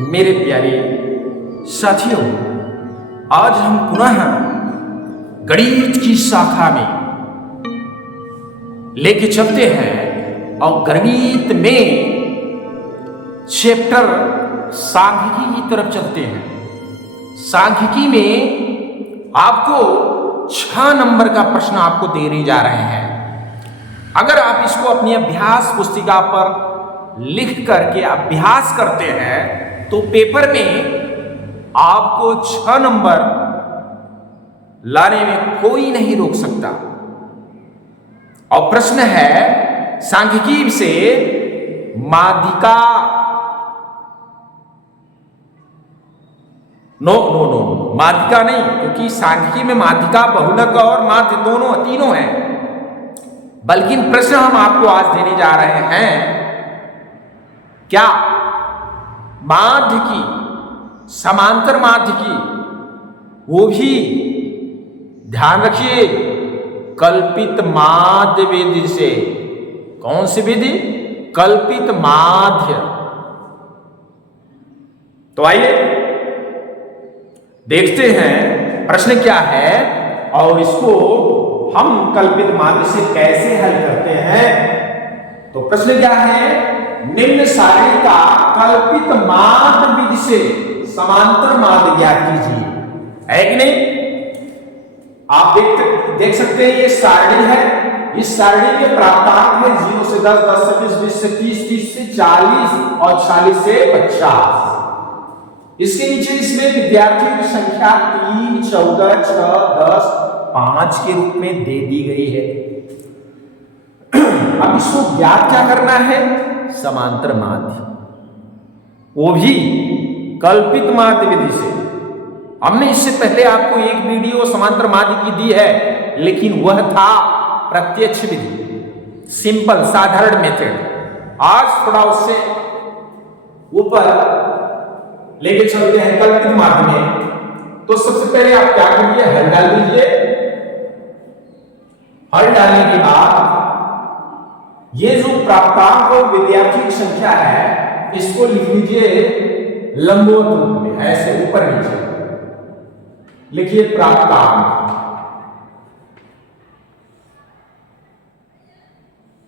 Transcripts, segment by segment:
मेरे प्यारे साथियों, आज हम पुनः गणित की शाखा में लेके चलते हैं और गणित में चैप्टर सांख्यिकी की तरफ चलते हैं। सांख्यिकी में आपको 6 नंबर का प्रश्न आपको देने जा रहे हैं। अगर आप इसको अपनी अभ्यास पुस्तिका पर लिख करके अभ्यास करते हैं तो पेपर में आपको 6 नंबर लाने में कोई नहीं रोक सकता। और प्रश्न है सांख्यिकी से माध्यिका माध्यिका नहीं, क्योंकि सांख्यिकी में माध्यिका, बहुलक और माध्य तीनों हैं। बल्कि प्रश्न हम आपको आज देने जा रहे हैं क्या माध्य की, समांतर माध्य की, वो भी ध्यान रखिए कल्पित माध्य विधि से। कौन सी विधि? कल्पित माध्य। तो आइए देखते हैं प्रश्न क्या है और इसको हम कल्पित माध्य से कैसे हल करते हैं। तो प्रश्न क्या है? निम्न सारणी का कल्पित माध्य विधि से समांतर माध्य ज्ञात कीजिए। है कि नहीं? आप देख सकते हैं ये सारणी है। इस सारणी के प्राप्तांक है 0 से 10, 10 से 20, 20 से 30, 30 से 40 और 40 से 50। इसके नीचे इसमें विद्यार्थियों की संख्या 3, 14, 6, 10, 5 के रूप में दे दी गई है। अब इसको ज्ञात क्या करना है? समांतर माध्य, वो भी कल्पित माध्य विधि से। हमने इससे पहले आपको एक वीडियो समांतर माध्य की दी है, लेकिन वह था प्रत्यक्ष विधि, सिंपल साधारण मेथड। आज थोड़ा उससे ऊपर लेके चलते हैं कल्पित माध्य में। तो सबसे पहले आप क्या करिए? हल डाल दीजिए। हल डालने के बाद ये जो प्राप्तांक और विद्यार्थी की संख्या है इसको लिख लीजिए लंबवत रूप में, ऐसे ऊपर नीचे लिखिए प्राप्तांक,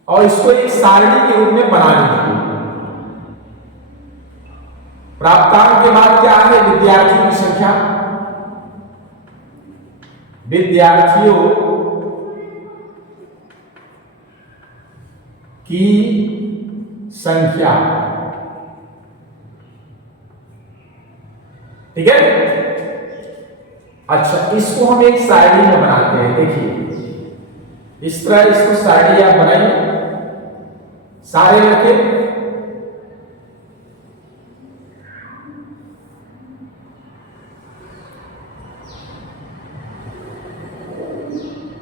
और इसको एक सारणी के रूप में बना लीजिए। प्राप्तांक के बाद क्या है? विद्यार्थियों की संख्या, विद्यार्थियों की संख्या। ठीक है? अच्छा, इसको हम एक सारणी में बनाते हैं। देखिए इस तरह इसको सारणी आप बनाइए, सारे रखे।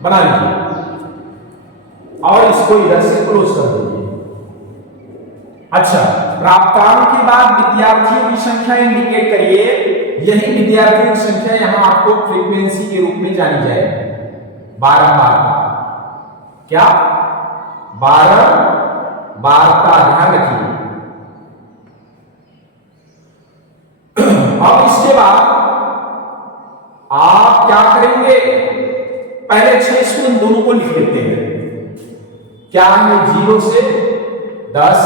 बना लीजिए और इसको इधर से क्लोज कर दीजिए। अच्छा, प्राप्तांक के बाद विद्यार्थियों की संख्या इंडिकेट करिए। यही विद्यार्थियों की संख्या यहां आपको फ्रीक्वेंसी के रूप में जानी जाए, 12 क्या? 12 ध्यान रखिए। अब इसके बाद आप क्या करेंगे? पहले 6 इसको इन दोनों को लिख लेते हैं। क्या है? 0 से 10,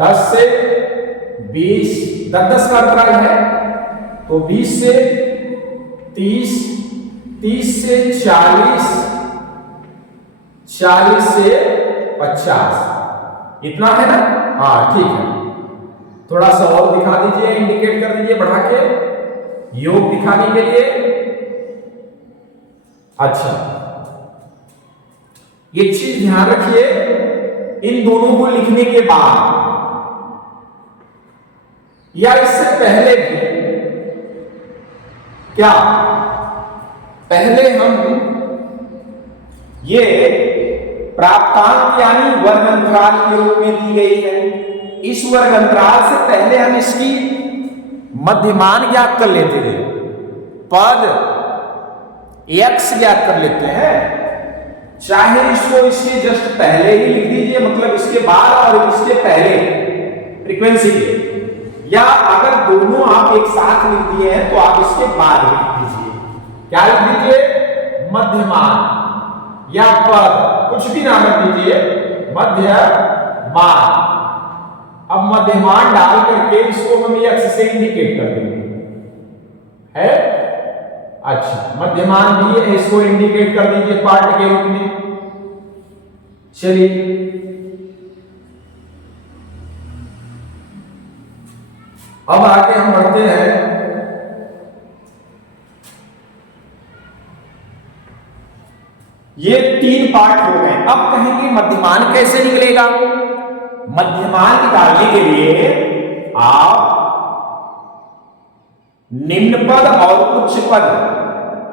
10 से 20, 10 का अंतराल है तो 20 से 30, 30 से 40, 40 से 50। इतना है ना? हाँ ठीक है। थोड़ा सा और दिखा दीजिए, इंडिकेट कर दीजिए बढ़ा के, योग दिखाने के लिए। अच्छा, ये चीज ध्यान रखिए, इन दोनों को लिखने के बाद या इससे पहले भी क्या? पहले हम ये प्राप्तांक यानी वर्ग अंतराल के रूप में दी गई है। इस वर्ग अंतराल से पहले हम इसकी मध्यमान ज्ञात कर लेते थे, पद x ज्ञात कर लेते हैं। चाहे इसको इसके जस्ट पहले ही लिख दीजिए, मतलब इसके बाद और इसके पहले फ्रीक्वेंसी के, या अगर दोनों आप एक साथ लिख दिए हैं तो आप इसके बाद लिख दीजिए। क्या लिख दीजिए? मध्यमान या पद, कुछ भी नाम रख दीजिए, मध्यमान। अब मध्यमान डाल करके इसको हम एक्स से इंडिकेट कर देंगे, है? अच्छा, मध्यमान भी है, इसको इंडिकेट कर दीजिए पार्ट के रूप में। चलिए अब आगे हम बढ़ते हैं। ये 3 पार्ट हो गए। अब कहेंगे मध्यमान कैसे निकलेगा? मध्यमान निकालने के लिए आप निम्न पद और उच्च पद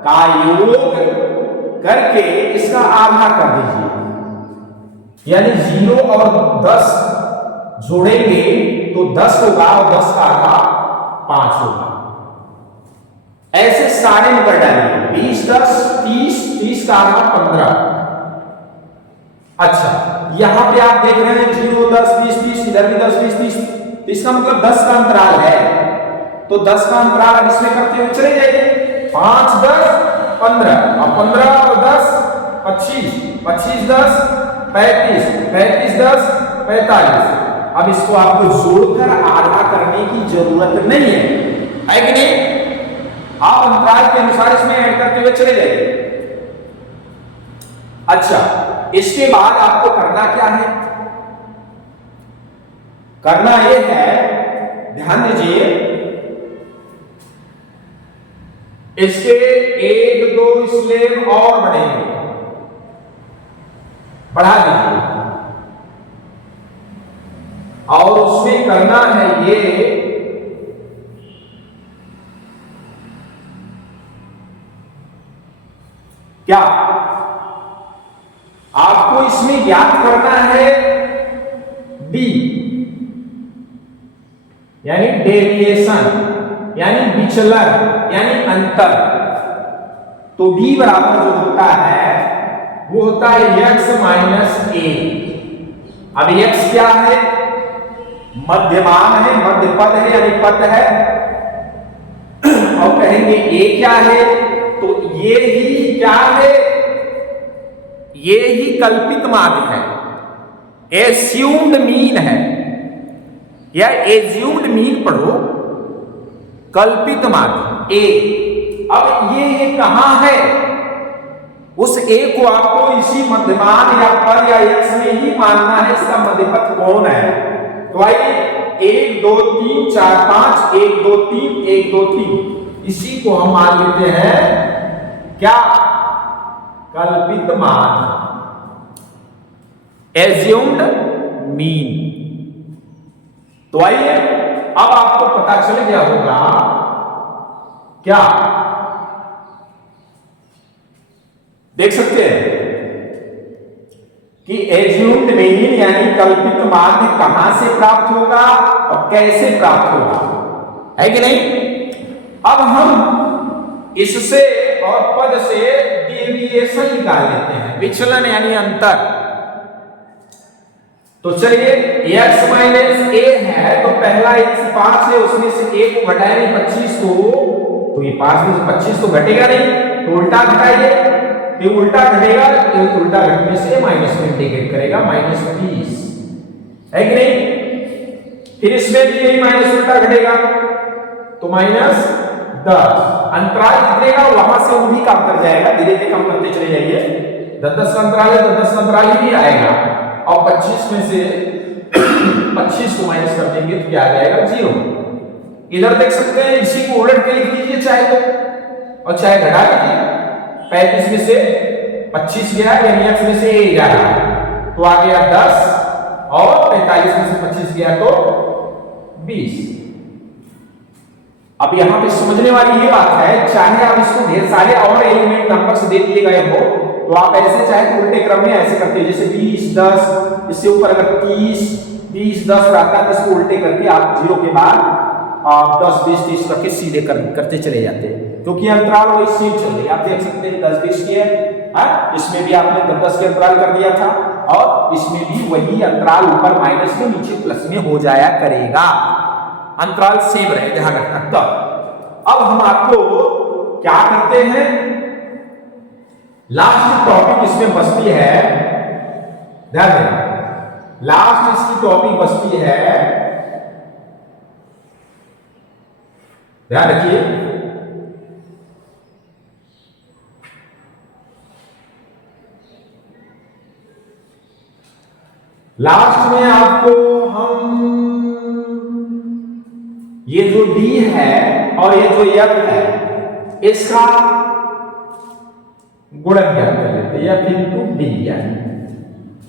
का योग करके इसका आधा कर दीजिए, यानी 0 और 10 जोड़ेंगे तो 10 होगा और 10 का आधा 5 होगा। ऐसे सारे नंबर डालेंगे, 20 10 30, 30 का आधा 15। अच्छा, यहां पे आप देख रहे हैं 0 10 20 30, इधर भी 10 20 30, तो इसका मतलब 10 का अंतराल है, तो 10 का अंतराल अब इसमें करते हुए चले जाइए। 5 10 15, अब 15 और 10 25, 25 10 35, 35 10 45। अब इसको आपको जोड़कर आधा करने की जरूरत नहीं है कि नहीं? आप अंतराल के अनुसार इसमें ऐड करते हुए चले जाइए। अच्छा, इसके बाद आपको करना क्या है? करना यह है, ध्यान दीजिए, इसके 1 2 स्लैब और बनेंगे, बढ़ा दीजिए। और उसमें करना है ये, क्या आपको इसमें ज्ञात करना है? डी, यानी डेविएशन, यानी विचलन, यानी अंतर। तो डी बराबर जो होता है वो होता है x माइनस ए। अब x क्या है? मध्यमान है, मध्य पद है, यानी पद है। और कहेंगे a क्या है? तो ये ही क्या है? ये ही कल्पित माध्य है, एज्यूम्ड मीन है, या एज्यूम्ड मीन पढ़ो, कल्पित माध्य ए। अब ये कहां है? उस ए को आपको इसी मध्यमान या पद या एक्स में ही मानना है। इसका मध्यपथ कौन है? तो आइए 1 2 3 4 5, 1 2 3 1 2 3, इसी को हम मान लेते हैं क्या? कल्पित मान, एज्यूम्ड मीन। तो आइए अब आपको पता चल गया होगा क्या? देख सकते हैं कि एज्यूम्ड मीन यानी कल्पित माध्य कहां से प्राप्त होगा और कैसे प्राप्त होगा, है कि नहीं? अब हम इससे और पद से डेविएशन निकाल लेते हैं, विचलन यानी अंतर। तो चलिए x माइनस ए है, तो पहला x 5 है, उसमें से a को घटाएंगे 25 को, तो ये 5 में से 25 तो घटेगा नहीं, तो उल्टा घटाइए, तो उल्टा घटेगा, तो उल्टा घटने से माइनस में इंटीग्रेट करेगा, -20, है कि नहीं? फिर इसमें भी यही माइनस उल्टा घटेगा, तो -10। अंतराल कितने का? वहां से वो भी कम कर जाएगा, धीरे धीरे कम करते चले जाइए। 10 का अंतराल है, 10 का अंतराल ही आएगा, और 25 में से 25 को माइनस कर देंगे तो क्या आ जाएगा? 0। इधर देख सकते हैं, इसी को उलट के लिख दीजिए चाहे तो, और चाहे घटा दीजिए। 35 में से 25 गया, यानी x में से a जा रहा है, तो आ गया 10, और 45 में से 25 गया तो 20। अब यहां पे समझने वाली ये बात है, चाहे आप इसको ढेर सारे और एलिमेंट नंबर से दे दिएगा ये तो आप ऐसे चाहे तो उल्टे क्रम में ऐसे करते हैं, जैसे 20 10, इससे ऊपर अगर 30 20 10 रहता है तो इसको उल्टे करके आप 0 के बाद 10 20 30 करके सीधे करते चले जाते हैं, क्योंकि अंतराल वही सेम चल रही है। आप देख सकते हैं 10 20 की है, इसमें भी आपने 10 के अंतराल कर दिया था, और इसमें भी वही अंतराल ऊपर माइनस में नीचे प्लस में हो जाया करेगा। अंतराल सेम रहे, ध्यान रखना। तब अब हम आपको क्या करते हैं, लास्ट टॉपिक इसमें बचती है, ध्यान देना, लास्ट इसकी टॉपिक बचती है, ध्यान रखिए, लास्ट में आपको हम ये जो D है और ये जो F है इसका गुणन ज्ञात कर लेते हैं, F इंटू D, यानी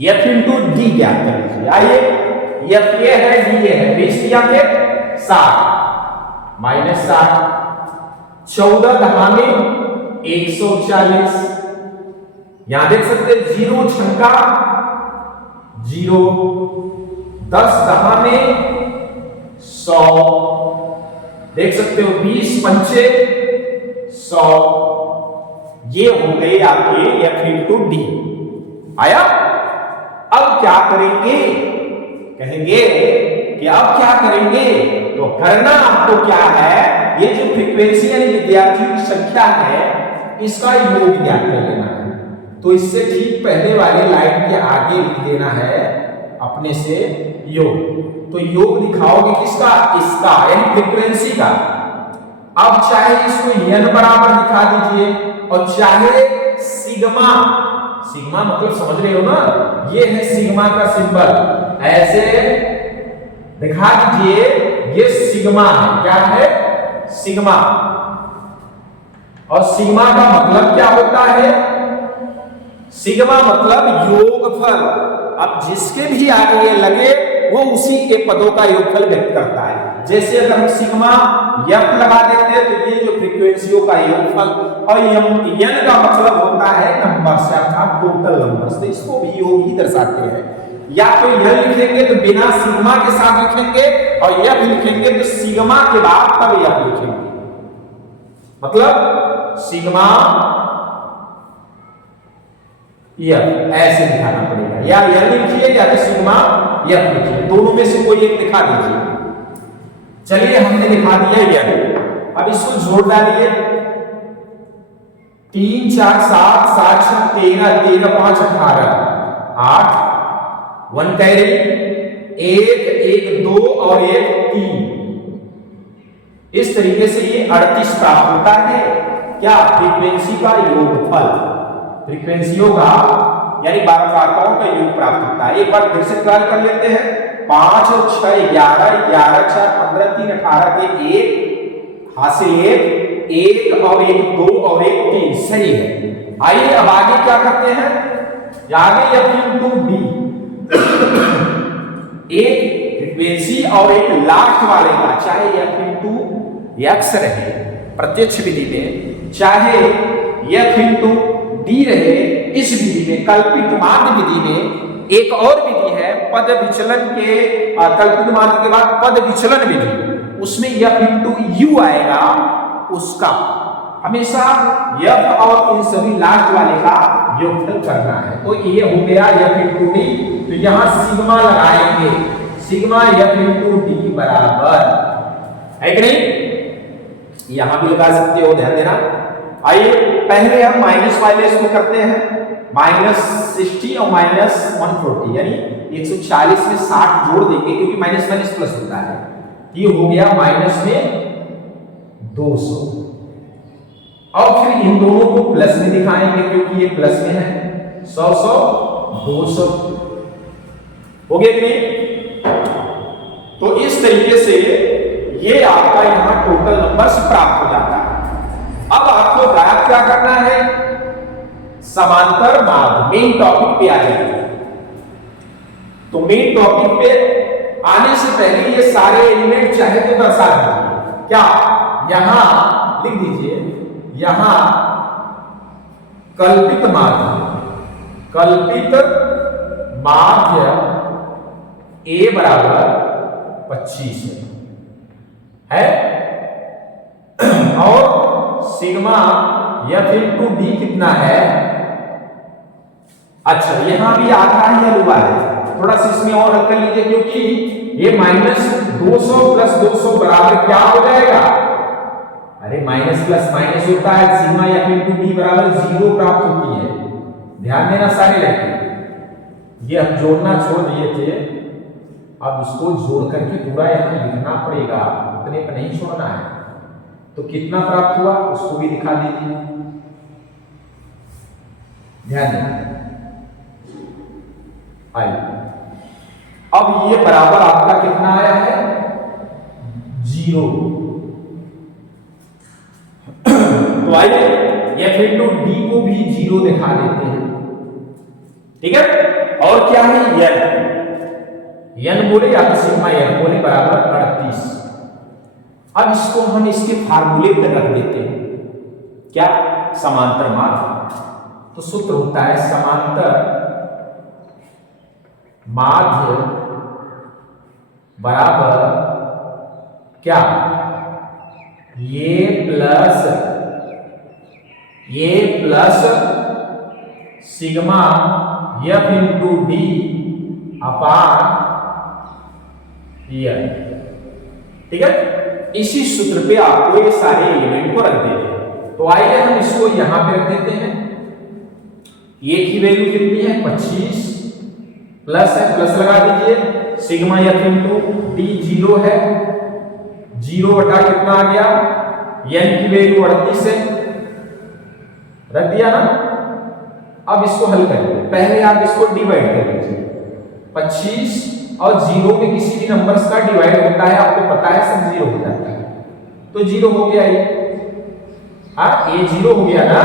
F इंटू D ज्ञात कर लीजिए। आइए, F ये है, D ये है, 20 दिया के 60 माइनस 60, 14 दहाने 140, यहां देख सकते हैं 0 छक्का 0, 10 दहाने 100, देख सकते हो 20 पंचे 100, ये हो गए आपके F इंटू D। आया? अब क्या करेंगे, कहेंगे कि अब क्या करेंगे, तो करना आपको क्या है, ये जो फ्रीक्वेंसी यानी विद्यार्थियों की संख्या है इसका योग ज्ञात कर लेना है। तो इससे ठीक पहले वाले लाइन के आगे लिख देना है अपने से योग। तो योग दिखाओगे किसका, इसका, यानी फ्रीक्वेंसी का। अब चाहे इसको n बराबर दिखा दीजिए और चाहे सिग्मा, सिग्मा मतलब समझ रहे हो ना, ये है सिग्मा का सिंबल, ऐसे दिखा दीजिए, ये सिग्मा है, क्या है, सिग्मा। और सिग्मा का मतलब क्या होता है, सिग्मा मतलब योगफल। अब जिसके भी आगे ये लगे वो उसी के पदों का योगफल व्यक्त करता है। जैसे अगर हम सिग्मा F लगा देते हैं तो ये जो फ्रीक्वेंसियों का योगफल, और n का मतलब होता है नंबर से, अर्थात टोटल नंबर से, इसको भी योग ही दर्शाते हैं। या तो n लिखेंगे तो बिना सिग्मा के साथ लिखेंगे, और F लिखेंगे तो सिग्मा के बाद तब F लिखेंगे, मतलब सिग्मा F ऐसे दिखाना पड़ेगा, या n लिखिए या तो सिग्मा F लिखिए, दोनों में से कोई एक दिखा दीजिए। चलिए हमने दिखा दिया n, अब इसको जोड़ डालिए, 3 4 7 7 6 13 13 5 18 8, 1 कैरी, 1 1 2 और 1 3, इस तरीके से ये 38 प्राप्त होता है। क्या, फ्रीक्वेंसी का योगफल, फ्रीक्वेंसियों का यानी बारकाओं का योग प्राप्त होता है। एक बार फिर से ट्राई कर लेते हैं, 5 और 6 11, 11 4 15 3 18 के 1 हासिल 1 और 1 2 और 1 3, सही है। आइए अब आगे क्या करते हैं, आगे F इंटू D, एक फ्रीक्वेंसी और एक लास्ट वाले का, चाहे F इंटू X रहे प्रत्यक्ष विधि में, चाहे F इंटू D रहे इस विधि में, कल्पित माध्य विधि में एक और विधि है पद विचलन के, कल्पित माध्य के बाद पद विचलन विधि, उसमें F इंटू U आएगा, उसका हमेशा F और इन सभी लास्ट वाले का योगफल करना है। तो ये हो गया F इंटू D, तो यहां सिग्मा लगाएंगे, सिग्मा F इंटू D बराबर है कि नहीं, यहां भी लगा सकते हो, ध्यान देना। आइए पहले हम माइनस वाले इसको करते हैं, -60 और -140, यानी 140 में 60 जोड़ देंगे क्योंकि माइनस माइनस प्लस होता है, ये हो गया माइनस में 200, और फिर इन दोनों को प्लस में दिखाएंगे क्योंकि ये प्लस में है, 100 100 200 हो गया कि नहीं। तो इस तरीके से ये आपका यहां टोटल नंबर्स प्राप्त हो जाता है। अब आपको ज्ञात क्या करना है, समांतर माध्य, मेन टॉपिक पे आ जाएंगे। तो मेन टॉपिक पे आने से पहले ये सारे एलिमेंट चाहे तो दर्शा दीजिए, क्या, यहां लिख दीजिए, यहां कल्पित माध्य, कल्पित माध्य A बराबर 25 है, और सिग्मा F इंटू D कितना है, अच्छा यहां भी आधा ही हुआ है, थोड़ा सा इसमें और हल कर लीजिए क्योंकि ये 200 प्लस 200 बराबर क्या हो जाएगा? अरे माइनस प्लस माइनस होता है, सिग्मा एफ इंटू डी बराबर 0 प्राप्त होती है। ध्यान देना सारे लड़के, ये हम जोड़ना छोड़ दिए थे, अब इसको जोड़ करके पूरा यहां लिखना पड़ेगा, उतने पर नहीं छोड़ना है। तो कितना प्राप्त हुआ उसको भी दिखा दीजिए, ध्यान देना। आइए अब ये बराबर आपका कितना आया है? 0। तो आइए एफ इंटू डी को भी 0 दिखा देते हैं, ठीक है। और क्या है? एन बोले या तो सिग्मा एन बोले बराबर 38। अब इसको हम इसके फार्मूले पर रख देते हैं, क्या? समांतर माध्य। तो सूत्र होता है समांतर माध्य बराबर क्या? ये plus sigma f into d upon N, ठीक है। इसी सूत्र पे आपको ये सारे एलिमेंट को रख देते हैं। तो आइए हम इसको यहां पे रख देते हैं। ये की वैल्यू कितनी है? 25 प्लस है, प्लस लगा दीजिए, सिग्मा एफ इंटू डी 0 है, 0 बटा कितना आ गया? एन की वैल्यू 38 है, रख दिया ना। अब इसको हल करिए, पहले आप इसको डिवाइड कर लीजिए। 25 और 0 में किसी भी नंबर्स का डिवाइड होता है, आपको पता है, सब 0 हो जाता है। तो 0 हो गया ये, ये 0 हो गया ना।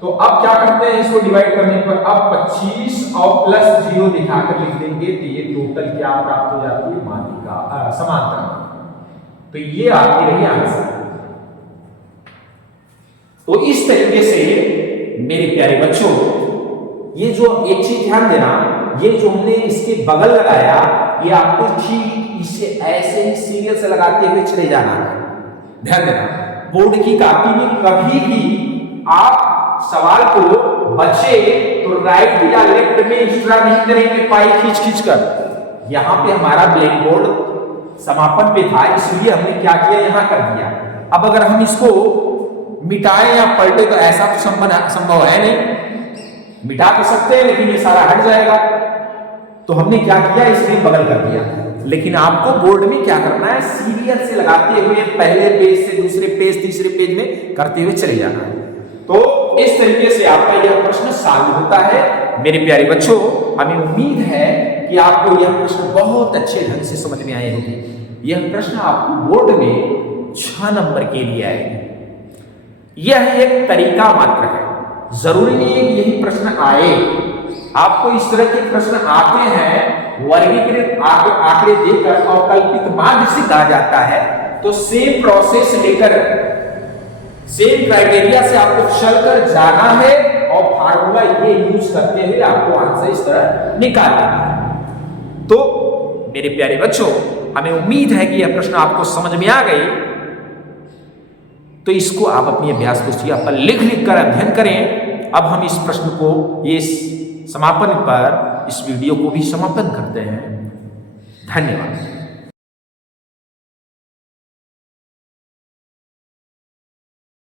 तो अब क्या करते हैं इसको डिवाइड करने पर? अब 25 और प्लस 0 दिखाकर लिख देंगे, तो ये टोटल क्या प्राप्त हो जाती है? माध्यिका, समांतर। तो ये आपकी रही आंसर। तो इस तरीके से मेरे प्यारे बच्चों, ये जो एक चीज ध्यान देना, ये जो हमने इसके बगल लगाया, ये आपको ठीक इसे ऐसे ही सीरियल से लगाते हुए चले जाना है। ध्यान देना, बोर्ड की कॉपी में कभी भी आप सवाल को बचे तो राइट या लेफ्ट में इस तरह नहीं करेंगे पाई खींच कर। यहां पे हमारा ब्लैक बोर्ड समापन पे था, इसलिए हमने क्या किया, यहां कर दिया। अब अगर हम इसको मिटाएं या पलटे तो ऐसा तो संभव है नहीं, मिटा तो सकते हैं लेकिन ये सारा हट जाएगा। तो हमने क्या किया, इसमें बगल कर दिया। लेकिन आपको बोर्ड में क्या करना है, सीरियल से लगाते हुए पहले पेज से दूसरे पेज, तीसरे पेज में करते हुए चले जाना है। तो इस तरीके से आपका यह प्रश्न सॉल्व होता है। मेरे प्यारे बच्चों, हमें उम्मीद है कि आपको यह प्रश्न बहुत अच्छे ढंग से समझ में आए होंगे। यह प्रश्न आपको बोर्ड में 6 नंबर के लिए आएगा। यह एक तरीका मात्र है, जरूरी नहीं है कि यही प्रश्न आए। आपको इस तरह के प्रश्न आते हैं, वर्गीकृत आंकड़े देकर और कल्पित माध्य से कहा जाता है, तो सेम प्रोसेस लेकर, सेम क्राइटेरिया से आपको चलकर जाना है और फार्मूला ये यूज करते हुए आपको आंसर इस तरह निकालना है। तो मेरे प्यारे बच्चों, हमें उम्मीद है कि यह प्रश्न आपको समझ में आ गए। तो इसको आप अपनी अभ्यास पुस्तिका पर लिख कर अध्ययन करें। अब हम इस प्रश्न को, ये समापन पर इस वीडियो को भी समापन करते हैं। धन्यवाद।